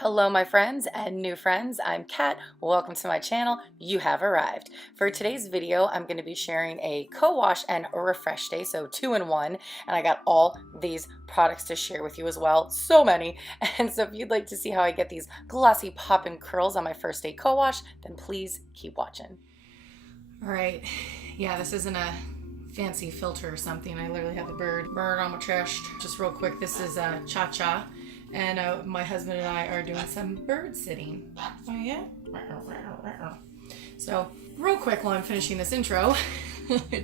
Hello my friends and new friends, I'm Kat. Welcome to my channel. You have arrived. For today's video, I'm going to be sharing a co-wash and a refresh day, so 2-in-1, and I got all these products to share with you as well, so many. And so if you'd like to see how I get these glossy poppin' curls on my first day co-wash, then please keep watching. All right, yeah, this isn't a fancy filter or something. I literally have the bird on my chest. Just real quick, this is Cha-Cha. And my husband and I are doing some bird sitting. Oh yeah? So real quick while I'm finishing this intro,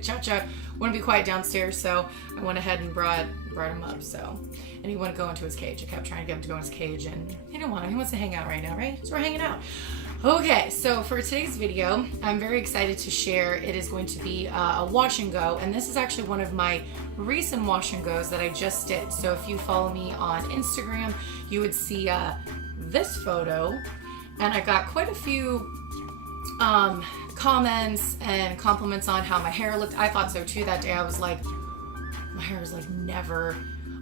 Cha-Cha wouldn't be quiet downstairs, so I went ahead and brought him up. So, and he wouldn't go into his cage. I kept trying to get him to go in his cage and he didn't want to. He wants to hang out right now, right? So we're hanging out. Okay, so for today's video, I'm very excited to share. It is going to be a wash and go, and this is actually one of my recent wash and goes that I just did. So if you follow me on Instagram, you would see this photo, and I got quite a few comments and compliments on how my hair looked. I thought so too that day. I was like, my hair is like never,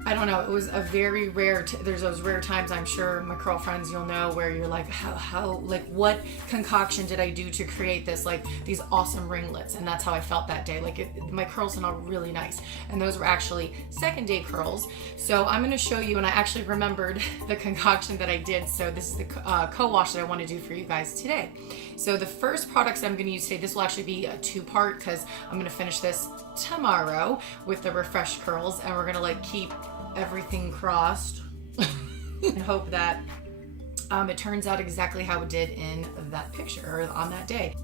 I don't know, it was a very rare, there's those rare times, I'm sure my curl friends, you'll know, where you're like, how, like what concoction did I do to create this, like these awesome ringlets? And that's how I felt that day. Like my curls turned out really nice. And those were actually second day curls. So I'm gonna show you, and I actually remembered the concoction that I did. So this is the co-wash that I wanna do for you guys today. So the first products I'm gonna use today, this will actually be a two-part because I'm gonna finish this tomorrow with the refresh curls, and we're gonna like keep everything crossed and hope that it turns out exactly how it did in that picture or on that day.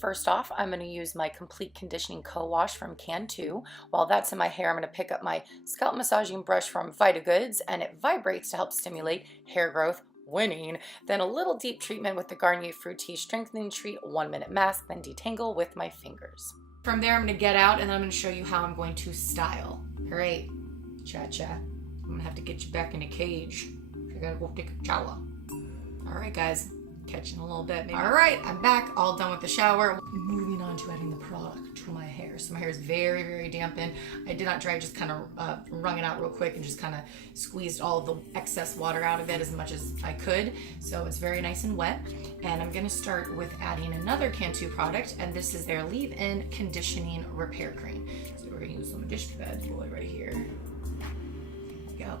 First off, I'm going to use my complete conditioning co-wash from Cantu. While that's in my hair, I'm going to pick up my scalp massaging brush from Vitagoods, and it vibrates to help stimulate hair growth. Winning. Then a little deep treatment with the Garnier Fructis strengthening treat 1-minute mask, then detangle with my fingers. From there, I'm going to get out and then I'm going to show you how I'm going to style. All right, Cha-Cha, I'm going to have to get you back in the cage. I got to go take a shower. All right, guys, catch you in a little bit. Maybe. All right, I'm back, all done with the shower. Moving on to adding the product to my hair. So my hair is very, very dampened. I did not dry, I just kind of wrung it out real quick and just kind of squeezed all of the excess water out of it as much as I could. So it's very nice and wet. And I'm gonna start with adding another Cantu product, and this is their leave-in conditioning repair cream. So we're gonna use some dish bad boy right here. There we go.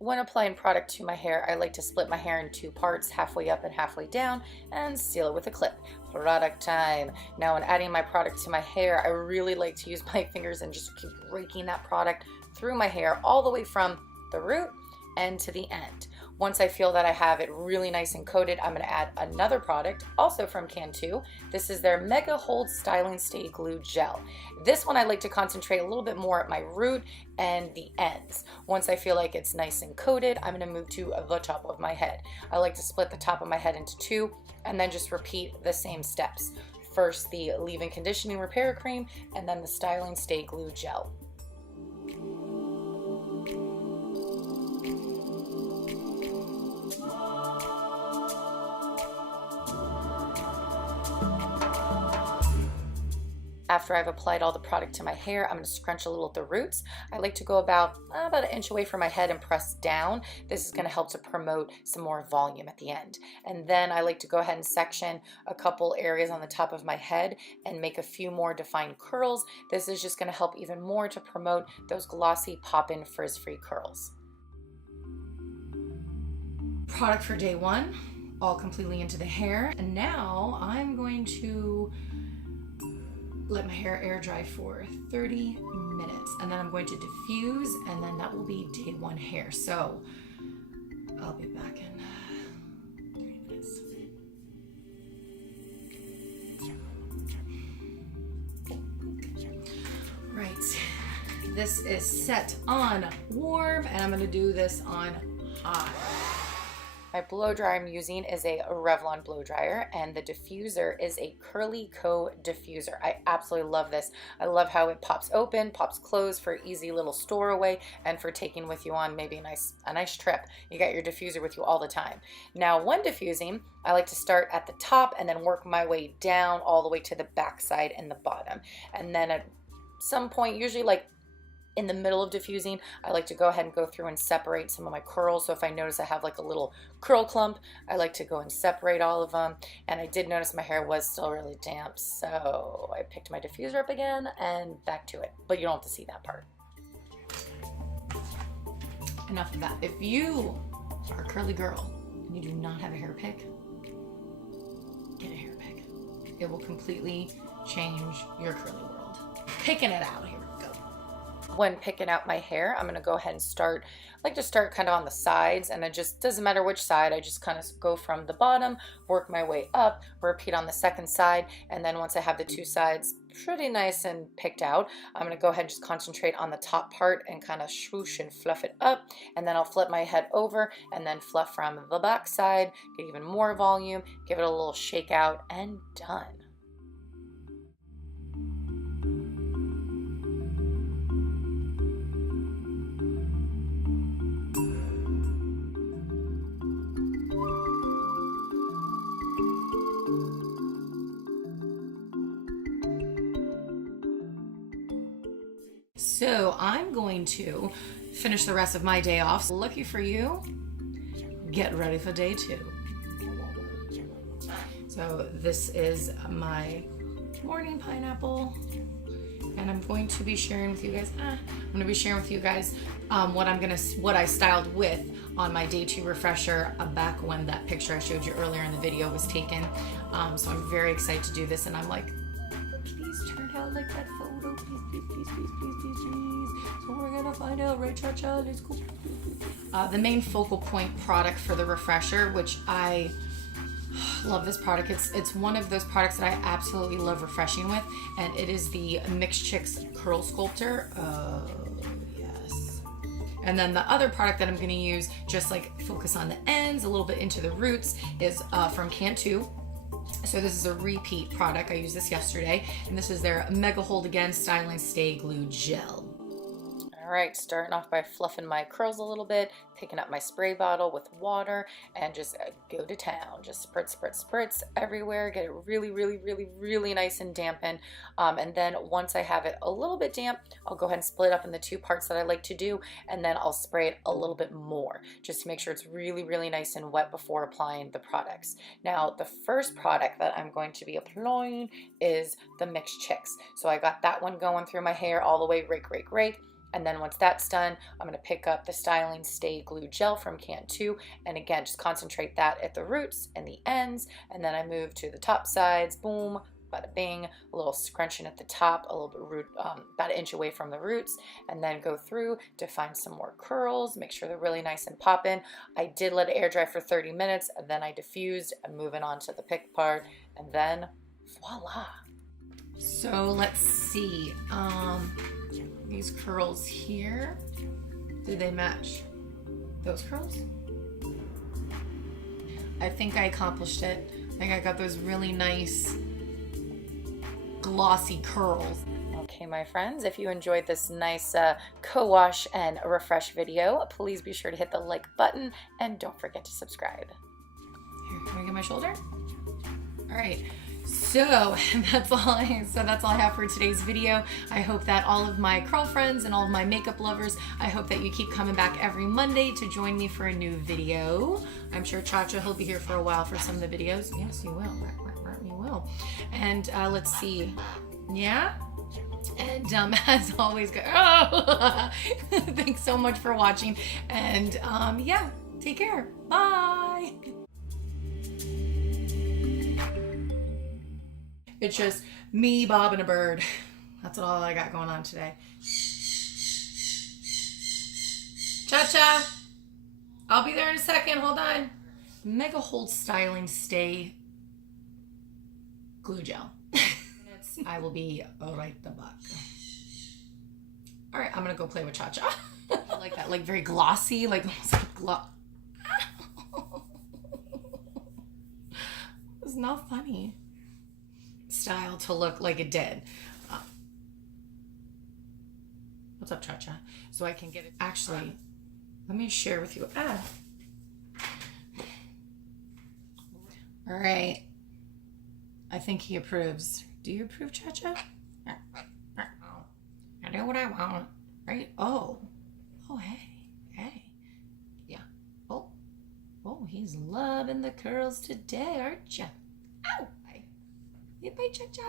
When applying product to my hair, I like to split my hair in two parts, halfway up and halfway down, and seal it with a clip. Product time. Now when adding my product to my hair, I really like to use my fingers and just keep raking that product through my hair all the way from the root and to the end. Once I feel that I have it really nice and coated, I'm going to add another product, also from Cantu. This is their Mega Hold Styling Stay Glue Gel. This one I like to concentrate a little bit more at my root and the ends. Once I feel like it's nice and coated, I'm going to move to the top of my head. I like to split the top of my head into two and then just repeat the same steps. First the leave-in conditioning repair cream, and then the Styling Stay Glue Gel. After I've applied all the product to my hair, I'm going to scrunch a little at the roots. I like to go about an inch away from my head and press down. This is going to help to promote some more volume at the end. And then I like to go ahead and section a couple areas on the top of my head and make a few more defined curls. This is just going to help even more to promote those glossy pop-in frizz-free curls. Product for day one, all completely into the hair. And now I'm going to let my hair air dry for 30 minutes, and then I'm going to diffuse, and then that will be day one hair. So I'll be back in 30 minutes. Right, this is set on warm, and I'm going to do this on hot. My blow dryer I'm using is a Revlon blow dryer, and the diffuser is a CurlyCo diffuser. I absolutely love this. I love how it pops open, pops closed for easy little store away, and for taking with you on maybe a nice trip. You got your diffuser with you all the time. Now, when diffusing, I like to start at the top and then work my way down all the way to the back side and the bottom. And then at some point, usually like in the middle of diffusing, I like to go ahead and go through and separate some of my curls. So if I notice I have like a little curl clump, I like to go and separate all of them. And I did notice my hair was still really damp, so I picked my diffuser up again and back to it. But you don't have to see that part. Enough of that. If you are a curly girl and you do not have a hair pick, get a hair pick. It will completely change your curly world. Picking it out, here we go. When picking out my hair, I'm gonna go ahead and start, I like to start kind of on the sides, and it just doesn't matter which side, I just kind of go from the bottom, work my way up, repeat on the second side, and then once I have the two sides pretty nice and picked out, I'm gonna go ahead and just concentrate on the top part and kind of swoosh and fluff it up, and then I'll flip my head over and then fluff from the back side, get even more volume, give it a little shake out, and done. So I'm going to finish the rest of my day off. Lucky for you, get ready for day 2. So this is my morning pineapple, and I'm going to be sharing with you guys. What I styled with on my day 2 refresher back when that picture I showed you earlier in the video was taken. So I'm very excited to do this, and I'm like, please turn out like that photo. Please. So we're gonna find out, right, Cha-Cha? Let's go. The main focal point product for the refresher, which I love this product. It's one of those products that I absolutely love refreshing with, and it is the Mixed Chicks Curl Sculptor. Yes. And then the other product that I'm gonna use, just like focus on the ends, a little bit into the roots, is from Cantu. So this is a repeat product. I used this yesterday, and this is their Mega Hold Again Styling Stay Glue Gel. All right, starting off by fluffing my curls a little bit, picking up my spray bottle with water, and just go to town. Just spritz everywhere. Get it really nice and dampened. And then once I have it a little bit damp, I'll go ahead and split it up in the 2 parts that I like to do, and then I'll spray it a little bit more, just to make sure it's really nice and wet before applying the products. Now, the first product that I'm going to be applying is the Mixed Chicks. So I got that one going through my hair all the way, rake. And then once that's done, I'm going to pick up the Styling Stay Glue Gel from Cantu, and again, just concentrate that at the roots and the ends, and then I move to the top sides, boom, bada bing, a little scrunching at the top, a little bit about 1 inch away from the roots, and then go through to find some more curls, make sure they're really nice and poppin'. I did let it air dry for 30 minutes, and then I diffused, and moving on to the pick part, and then voila. So let's see. These curls here, do they match those curls? I think I accomplished it. I think I got those really nice glossy curls. Okay, my friends, if you enjoyed this nice co-wash and refresh video, please be sure to hit the like button and don't forget to subscribe. Here, can I get my shoulder? All right. So that's all I have for today's video. I hope that all of my curl friends and all of my makeup lovers, I hope that you keep coming back every Monday to join me for a new video. I'm sure Cha-Cha, he'll be here for a while for some of the videos. Yes, you will. You will. And let's see. Yeah? And as always, thanks so much for watching. And yeah, take care. Bye. It's just me, Bob, and a bird. That's all I got going on today. Cha-Cha. I'll be there in a second. Hold on. Mega Hold Styling Stay Glue Gel. I will be right the buck. All right, I'm going to go play with Cha-Cha. I like that, like very glossy, like almost like gloss. It's not funny. Style to look like it did. What's up, Cha-Cha? So I can get it. Actually, let me share with you. All right. I think he approves. Do you approve, Cha-Cha? I do what I want. right? Oh, hey, yeah. Oh, he's loving the curls today, aren't you? Ow! Bye, cha-cha.